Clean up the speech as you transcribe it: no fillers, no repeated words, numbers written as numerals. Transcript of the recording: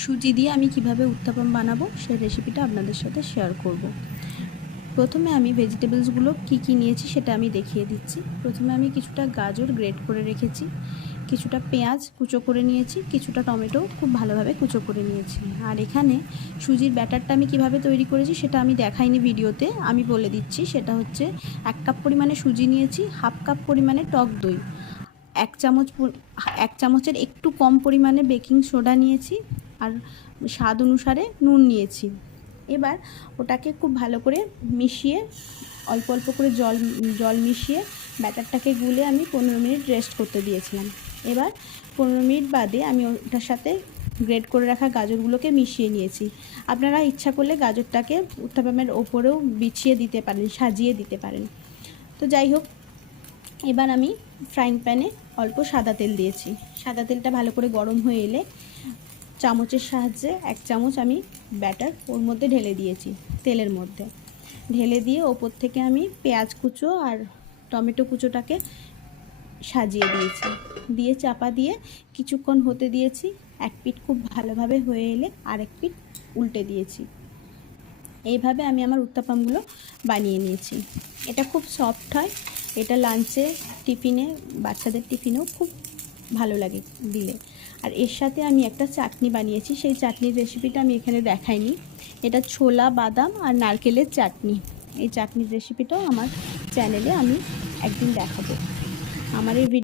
সুজি দিয়ে আমি কিভাবে উত্তাপম বানাবো সেই রেসিপিটা আপনাদের সাথে শেয়ার করব। প্রথমে আমি ভেজিটেবলসগুলো কি নিয়েছি সেটা আমি দেখিয়ে দিচ্ছি। প্রথমে আমি কিছুটা গাজর গ্রেট করে রেখেছি, কিছুটা পেঁয়াজ কুচো করে নিয়েছি, কিছুটা টমেটো খুব ভালোভাবে কুচো করে নিয়েছি। আর এখানে সুজির ব্যাটারটা আমি কিভাবে তৈরি করেছি সেটা আমি দেখাইনি ভিডিওতে, আমি বলে দিচ্ছি। সেটা হচ্ছে 1 কাপ পরিমাণে সুজি নিয়েছি, হাফ কাপ পরিমাণে টক দই, 1 চামচের একটু কম পরিমাণে বেকিং সোডা নিয়েছি, আর স্বাদ অনুসারে নুন নিয়েছি। এবার ওটাকে খুব ভালো করে মিশিয়ে অল্প অল্প করে জল মিশিয়ে ব্যাটারটাকে গুলে আমি 15 মিনিট রেস্ট করতে দিয়েছিলাম। এবার 15 মিনিট বাদে আমি ওটার সাথে গ্রেট করে রাখা গাজরগুলোকে মিশিয়ে নিয়েছি। আপনারা ইচ্ছা করলে গাজরটাকে উত্তাপমের ওপরেও বিছিয়ে দিতে পারেন, সাজিয়ে দিতে পারেন। তো যাই হোক, এবার আমি ফ্রাইং প্যানে অল্প সাদা তেল দিয়েছি। সাদা তেলটা ভালো করে গরম হয়ে এলে চামচের সাহায্যে 1 চামচ আমি ব্যাটার ওর মধ্যে ঢেলে দিয়েছি। তেলের মধ্যে ঢেলে দিয়ে ওপর থেকে আমি পেঁয়াজ কুচো আর টমেটো কুচোটাকে সাজিয়ে দিয়েছি, দিয়ে চাপা দিয়ে কিছুক্ষণ হতে দিয়েছি। এক পিঠ খুব ভালোভাবে হয়ে এলে আরেক পিঠ উল্টে দিয়েছি। এইভাবে আমি আমার উত্তাপামগুলো বানিয়ে নিয়েছি। এটা খুব সফট হয়, এটা লাঞ্চে, টিফিনে, বাচ্চাদের টিফিনেও খুব ভালো লাগে দিলে। আর এর সাথে আমি একটা চাটনি বানিয়েছি, সেই চাটনির রেসিপিটা আমি এখানে দেখাইনি। এটা ছোলা, বাদাম আর নারকেলের চাটনি। এই চাটনির রেসিপিটাও আমার চ্যানেলে আমি একদিন দেখাবো। আমার এই